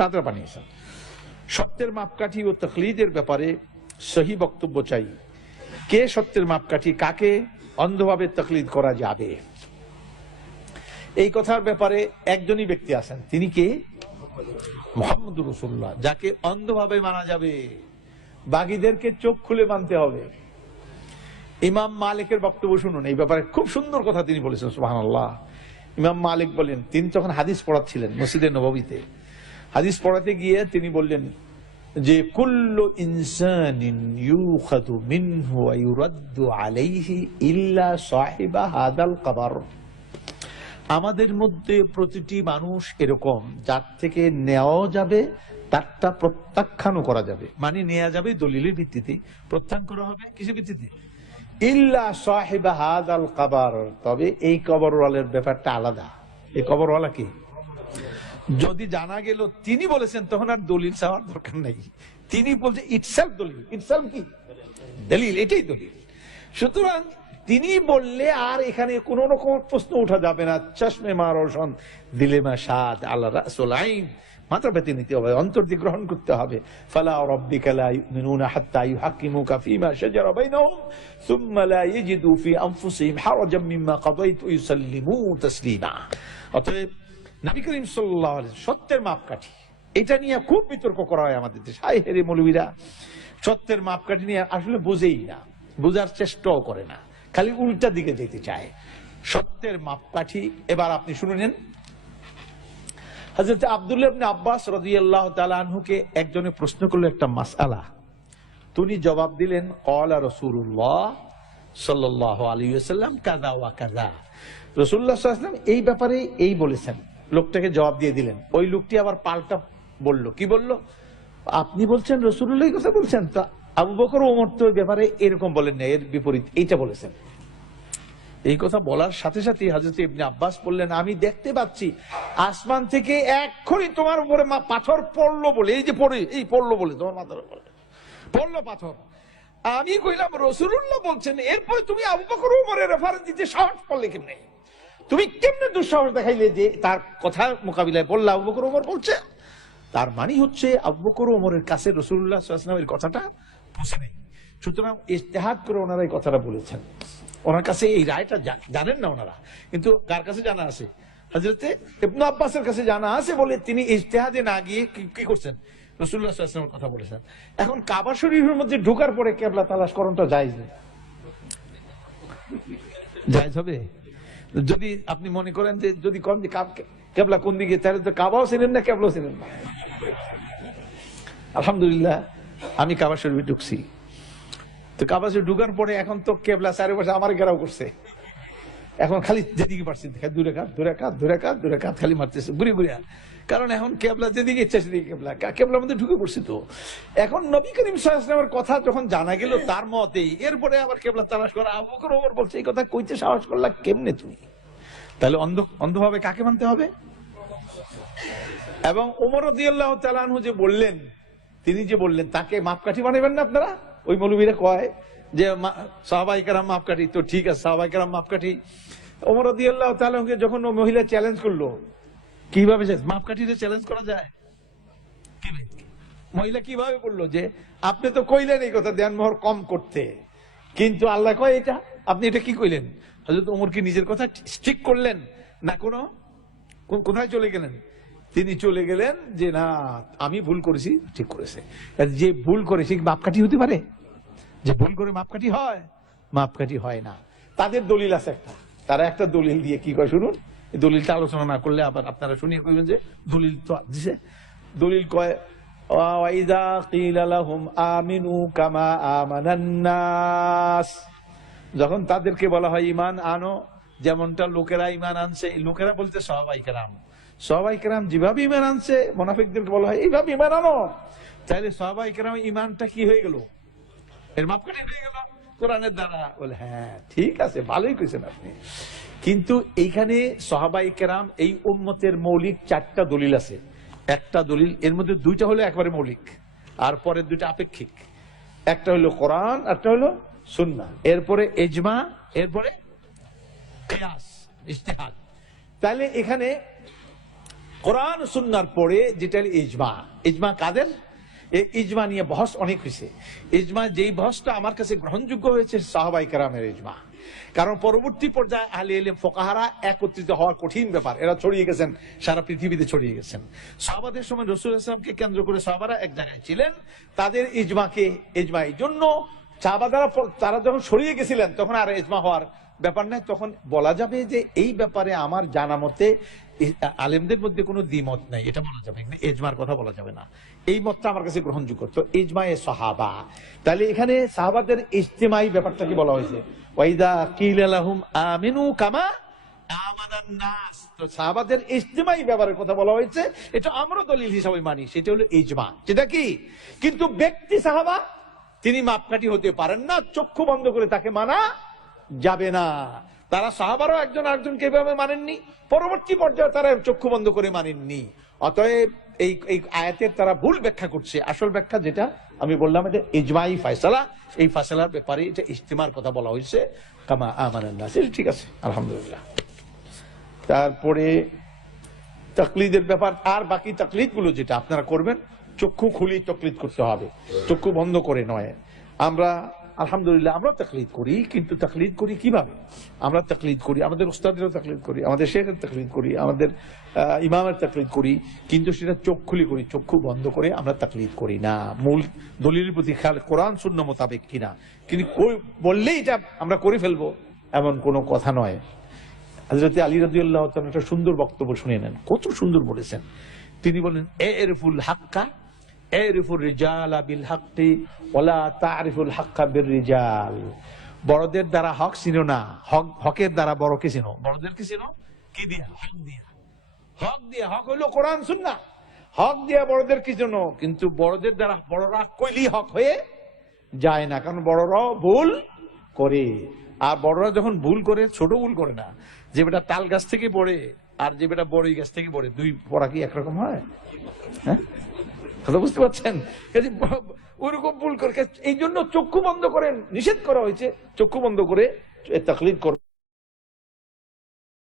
তারা বানিয়েছেন। সত্যের মাপকাঠি ও তাকলিদের ব্যাপারে সহি বক্তব্য চাই। কে সত্যের মাপকাঠি, কাকে অন্ধভাবে তাকলিদ করা যাবে, এই কথার ব্যাপারে একজনই ব্যক্তি আছেন, তিনি কে? মুহাম্মদুর রাসূলুল্লাহ, যাকে অন্ধভাবে মানা যাবে, বাগীদেরকে চোখ খুলে মানতে হবে। ইমাম মালিকের বক্তব্য শুনুন, এই ব্যাপারে খুব সুন্দর কথা তিনি বলেছেন, সুবহানাল্লাহ। ইমাম মালিক বলেন, তিনি তখন হাদিস পড়াচ্ছিলেন মসজিদে নববীতে। হাদিস পড়াতে গিয়ে তিনি বললেন যে কুল্লু ইনসানিন ইউখাযু মিনহু ওয়া ইউরাদ্দু আলাইহি ইল্লা সাহিবা হাদাল কবর। আমাদের মধ্যে প্রতিটি মানুষ এরকম, যার থেকে নেওয়া যাবে তারটা প্রত্যাখ্যানও করা যাবে, মানে নেওয়া যাবে দলিলের ভিত্তিতে, প্রত্যাখ্যান করা হবে কিসের ভিত্তিতে? ইল্লা সাহিবা হাদাল কবর, তবে এই কবরওয়ালার ব্যাপারটা আলাদা। এই কবরওয়ালা কি? যদি জানা গেল তিনি বলেছেন, তখন আর দলিল চাওয়ার দরকার নেই। তিনি বলছে ইটসেলফ দলিল, ইটসেলফ কি দলিল, এটাই দলিল। সুতরাং তিনি বললে আর এখানে কোন রকম প্রশ্ন উঠা যাবে না। চশমে মা রোশন দিলে মা সাদ আল্লাহ রাসূল আইন, মাথা পেতে নিতে হবে, অন্তর দিয়ে গ্রহণ করতে হবে। ফালা রাব্বিকা লা ইউমিনুনা হাত্তা ইউহাক্কিমুকা ফীমা শাজারা বাইনাহুম সুম্মা লা ইয়াজিদু ফি আনফুসিহিম হারাজাম মিম্মা কাদাইতু ওয়া ইউসাল্লিমু তাসলিমা। অতএব নবী করিম সাল্লাল্লাহু আলাইহি ওয়াসাল্লাম সত্যের মাপকাঠি, এটা নিয়ে খুব বিতর্ক করা হয় আমাদের দেশে। হায় হেরে মৌলবীরা সত্যের মাপকাঠি নিয়ে আসলে বুঝেই না, বোঝার চেষ্টাও করে না, খালি উল্টা দিকে যেতে চায়। সত্যের মাপকাঠি এবার আপনি শুনে নেন। হযরত আব্দুল্লাহ ইবনে আব্বাস রাদিয়াল্লাহু তাআলা আনহুকে একজনে প্রশ্ন করলো একটা মাসআলা, তিনি জবাব দিলেন ক্বালা রাসূলুল্লাহ সাল্লাল্লাহু আলাইহি ওয়াসাল্লাম কাযা ওয়া কাযা। রাসূলুল্লাহ সাল্লাল্লাহু আলাইহি ওয়াসাল্লাম এই ব্যাপারে এই বলেছেন। লোকটাকে জবাব দিয়ে দিলেন। ওই লোকটি আবার পাল্টা বলল, কি বলল? আপনি বলছেন রাসূলুল্লাহ এই কথা বলছেন, তো আবু বকর ওমর তো এই ব্যাপারে এরকম বলেন না, এর বিপরীত এইটা বলেছেন। এই কথা বলার সাথে সাথে হযরত ইবনে আব্বাস বললেন, আমি দেখতে পাচ্ছি আসমান থেকে এক্ষুনি তোমার উপরে পাথর পড়লো বলে, এই যে পড়ে, এই পড়লো বলে তোমার মাথার উপরে পড়লো পাথর। আমি কইলাম রাসূলুল্লাহ বলছেন, এরপরে তুমি আবু বকর ওমরের রেফারেন্স দিতে সাহস করলে কেমনে? তুমি কেমনে দুঃসাহস দেখাইলে যে তার কথা মোকাবিলায় বললে আবু বকর ওমর বলছে? তার মানে হচ্ছে আবু বকর ওমরের কাছে রাসূলুল্লাহ সাল্লাল্লাহু আলাইহি ওয়াসাল্লামের কথাটা পৌঁছে নাই। সুতরাং ইজতিহাদ করে ওনারা এই কথাটা বলেছেন। ওনার কাছে এই রায়টা জানেন না ওনারা, কিন্তু কার কাছে জানা আছে? হযরতে ইবনে আব্বাসের কাছে জানা আছে বলে তিনি ইজতিহাদে না গিয়ে কি করছেন? রাসূলুল্লাহ সাল্লাল্লাহু আলাইহি ওয়াসাল্লামের কথা বলেছেন। এখন কাবা শরীফের মধ্যে ঢোকার পরে কিবলা তালাশ করণটা জায়েজ নেই, জায়েজ হবে? যদি আপনি মনে করেন যে যদি কোন দিকে কিবলা কোন দিকে, তাহলে তো কাবাও ছিলেন না, কিবলাও ছিলেন না। আলহামদুলিল্লাহ আমি কাবা শরীফে ঢুকছি, তো কাবা শরীফ ঢুকার পরে এখন তো কিবলা চারপাশে আমার ঘেরাও করছে। এখন খালি যেদিকে পারছি দূরে কাত দূরে কাত দূরে কাত দূরে কাত খালি মারতেছে ঘুরে ঘুরে, কারণ এখন কিবলা যেদিকে ইচ্ছা সেদিকে কিবলা, কিবলার মধ্যে ঢুকে পড়ছি। তো এখন নবী করিম সাল্লাল্লাহু আলাইহি ওয়াসাল্লামের কথা যখন জানা গেল তার মতেই, এরপরে আবার কিবলা তালাশ করা, আবু বকর ওমর বলছে এই কথা কইতে সাহস করলা কেমনে তুমি? তাহলে অন্ধভাবে কাকে মানতে হবে? এবং ওমর রাদিয়াল্লাহু তাআলা আনহু যে বললেন, তিনি যে বললেন তাকে মাপকাঠি বানাবেন না আপনারা। ওই মৌলবীরা কয় যে সাহাবায়ে কেরাম মাপকাঠি, তো ঠিক আছে সাহাবায়ে কেরাম মাপকাঠি। ওমর রাদিয়াল্লাহু তাআলা আনহুকে যখন ও মহিলা চ্যালেঞ্জ করলো, কিভাবে মাপকাঠিতে চ্যালেঞ্জ করা যায়? মহিলা কিভাবে বললো যে আপনি তো কইলেন এই কথা দেনমোহর কম করতে, কিন্তু আল্লাহ কয় এটা, আপনি এটা কি কইলেন? হযরত ওমর কি নিজের কথা স্ট্রিক করলেন না কোথায় চলে গেলেন? তিনি চলে গেলেন যে না আমি ভুল করেছি, ঠিক করেছে। যে ভুল করেছে মাপকাঠি হতে পারে? যে ভুল করে মাপকাঠি হয়? মাপকাঠি হয় না। তাদের দলিল আছে একটা, তারা একটা দলিল দিয়ে কি করে শুনুন, এই দলিলটা আলোচনা না করলে আবার আপনারা শুনিয়ে কইবেন যে দলিল তো দিছে। দলিল কয় ওয়াইদা কিলা লাহুম আমিনু কামা আমানান নাস, যখন তাদেরকে বলা হয় ঈমান আনো যেমনটা লোকেরা ঈমান আনছে, লোকেরা বলতে সাহাবায়ে কেরাম, সাহাবায়ে কেরাম যেভাবে ঈমান আনছে মুনাফিকদেরকে বলা হয় এইভাবে ঈমান আনো, তাহলে সাহাবায়ে কেরাম ঈমানটা কি হয়ে গেল? এর মাপকাঠি হয়ে গেল কোরআনের দ্বারা। বলে হ্যাঁ ঠিক আছে, ভালোই কইছেন আপনি, কিন্তু এইখানে সাহাবায়ে কেরাম এই উম্মতের মৌলিক 4টা দলিল আছে। একটা দলিল, এর মধ্যে 2টা হলো একবারে মৌলিক, আর পরের 2টা আপেক্ষিক। একটা হলো কোরআন, একটা হলো সুন্নাহ, এরপরে ইজমা, এরপরে কিয়াস ইজতিহাদ। তাহলে এখানে কোরআন সুন্নাহর পরে যেটা ইজমা, ইজমা কাদের? এই ইজমা নিয়ে বহস অনেক হয়েছে। ইজমা যেই বহসটা আমার কাছে গ্রহণযোগ্য হয়েছে সাহাবায়ে কেরামের ইজমা, কারণ পরবর্তী পর্যায়ে আহলে ইলম ফুকাহারা একত্রিত হওয়া কঠিন ব্যাপার, এরা ছড়িয়ে গেছেন সারা পৃথিবীতে ছড়িয়ে গেছেন। সাহাবাদের সময় রাসূল সাল্লাল্লাহু আলাইহি ওয়াসাল্লামকে কেন্দ্র করে সাহাবারা এক জায়গায় ছিলেন, তাদের ইজমাকে ইজমা এই জন্য সাহাবারা তারা যখন ছড়িয়ে গেছিলেন তখন আর ইজমা হওয়ার ব্যাপার নাই। তখন বলা যাবে যে এই ব্যাপারে আমার জানা মতে আলেমদের মধ্যে কোনো দ্বিমত নাই, এটা বলা যাবে না, ইজমার কথা বলা যাবে না। এই মতটা আমার কাছে গ্রহণযোগ্য। তো ইজমায়ে সাহাবা, তাহলে এখানে সাহাবাদের ইজতিমাই ব্যাপারটাকে বলা হয়েছে, ওয়াইদা কিলা লাহুম আমিনু কামা আমানান নাস। তো সাহাবাদের ইজতিমাই ব্যাপারের কথা বলা হয়েছে, এটা আমরা দলিল হিসাবে মানি, সেটা হলো ইজমা। সেটা কি? কিন্তু ব্যক্তি সাহাবা তিনি মাপকাঠি হতে পারেন না, চক্ষু বন্ধ করে তাকে মানা যাবে না। তারা সাহাবারও একজন আরেকজনকে এভাবে মানেননি, পরবর্তী পর্যায়ে তারা চক্ষু বন্ধ করে মানেননি। অতএব এই আয়াতের তারা ভুল ব্যাখ্যা করছে। আসল ব্যাখ্যা যেটা আমি বললাম, এটা ইজমাই ফায়সালা, এই ফায়সালার ব্যাপারে এটা ইজতিমার কথা বলা হয়েছে, কামা আমানান নাস। ঠিক আছে, আলহামদুলিল্লাহ। তারপরে তাকলিদের ব্যাপার, আর বাকি তাকলিদ গুলো যেটা আপনারা করবেন, চক্ষু খুলি তাকলিদ করতে হবে, চক্ষু বন্ধ করে নয়। আমরা আলহামদুলিল্লাহ আমরা তাকলিদ করি, কিন্তু তাকলিদ করি কিভাবে? আমরা তাকলিদ করি আমাদের উস্তাদেরও তাকলিদ করি, আমাদের শেখের তাকলিদ করি, আমাদের ইমামের তাকলিদ করি, কিন্তু সেটা চোখ খুলি করি, চক্ষু বন্ধ করে আমরা তাকলিদ করি না। মূল দলিলের প্রতি খেয়াল, কোরআন সুন্নাহ মোতাবেক কিনা। কিন্তু বললেই এটা আমরা করে ফেলবো এমন কোনো কথা নয়। হযরত আলী রাদিয়াল্লাহু তাআলা একটা সুন্দর বক্তব্য শুনে নেন, কত সুন্দর বলেছেন। তিনি বলেন, এরিফুল হাক্কা এরিফুর রিজাল বিল হাক্কি ওয়ালা তারিফুল হাক্কা বির রিজাল। বড়দের দ্বারা হক চিনো না, হকের দ্বারা বড়কে চিনো। বড়দেরকে চিনো কি দিয়া? হক দিয়া। হক দিয়া, হক হইলো কোরআন সুন্নাহ, হক দিয়া বড়দেরকে চিনো। কিন্তু বড়দের দ্বারা বড়রা কইলি হক হয়ে যায় না, কারণ বড়রাও ভুল করে। আর বড়রা যখন ভুল করে, ছোট ভুল করে না। যে বেটা তাল গাছ থেকে পড়ে আর যে বেটা বড়ই গাছ থেকে পড়ে, দুই পড়া কি একরকম হয়? হ্যাঁ, কথা বুঝতে পারছেন? ওইরকম ভুল করে, এই জন্য চক্ষু বন্ধ করেন, নিষেধ করা হয়েছে, চক্ষু বন্ধ করে তাকলিদ করবেন।